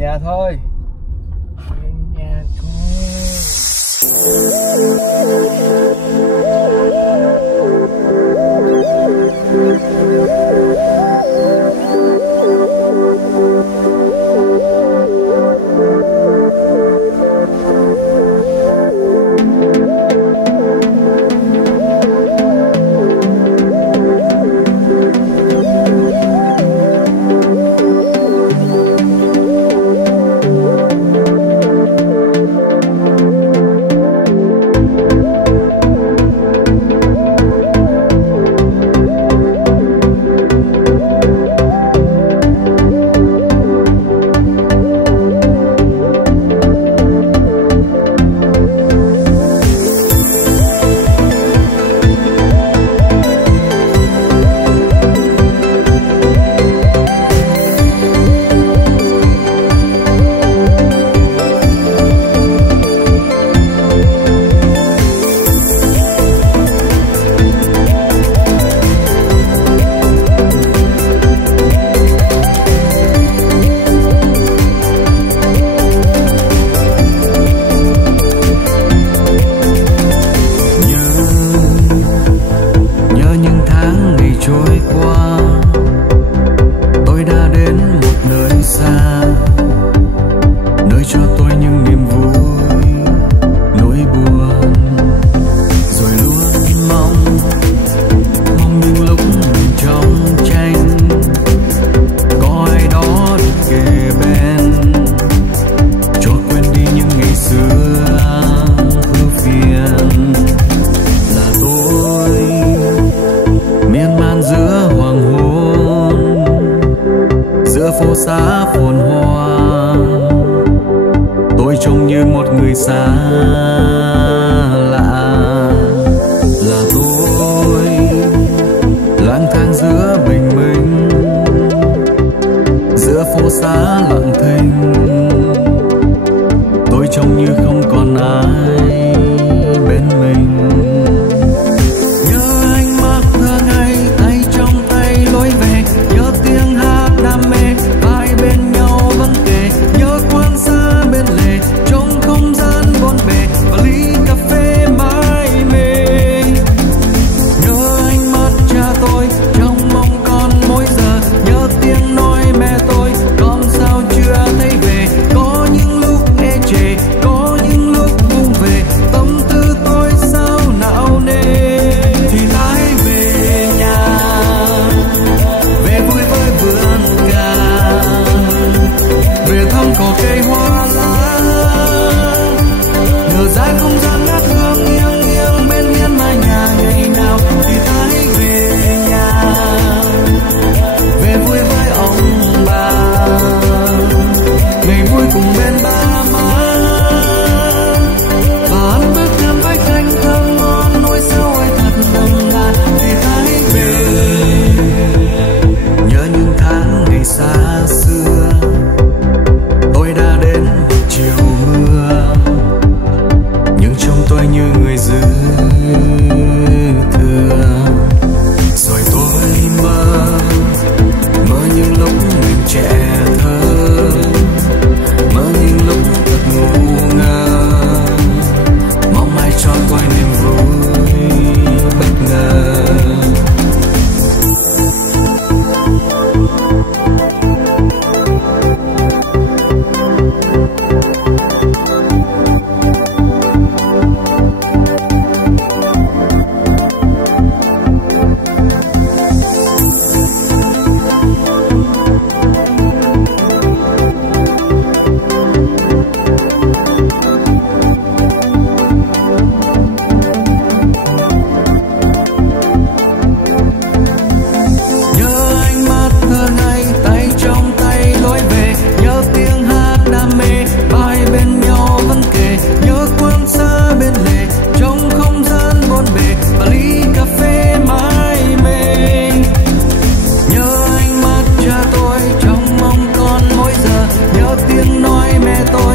nhà thôi. Về nhà phố xá phồn hoa, tôi trông như một người xa lạ. Là tôi lang thang giữa bình minh, giữa phố xá lặng thinh. Tôi trông như không còn ai bên mình. Nhớ ánh mắt thơ ngây, tay trong tay lối về. Nhớ tiếng hát đam mê, hai bên nhau vẫn kề. Nhớ quán xa bên lề, trong không gian bốn bề và ly cà phê mãi mê. Nhớ ánh mắt cha tôi trong mong con mỗi giờ. Nhớ tiếng nói mẹ tôi con sao chưa thấy về. Có những lúc ê chề, có những lúc vụng về. Tâm tư tôi sao não nề. Thì lái về nhà, về vui với vườn cà, về thăm cỏ cây hoa lá. Nở ra không gian ngát hương nghiêng nghiêng bên hiên mái nhà ngày nào. Thì lái về nhà, về vui với ông bà, ngày vui cùng bên ba má. Và ăn bữa cơm với canh thơm ngon, nỗi sao ấy thật nồng nàn. Thì lái về, nhớ những tháng ngày xa xưa. Tôi đã đến một chiều mưa, nhưng trông tôi như người dư thừa. Rồi tôi mơ những lúc mình trẻ thơ, mơ những lúc thật ngu ngơ. Mong ai cho tôi niềm vui bất ngờ. Tiếng nói mẹ tôi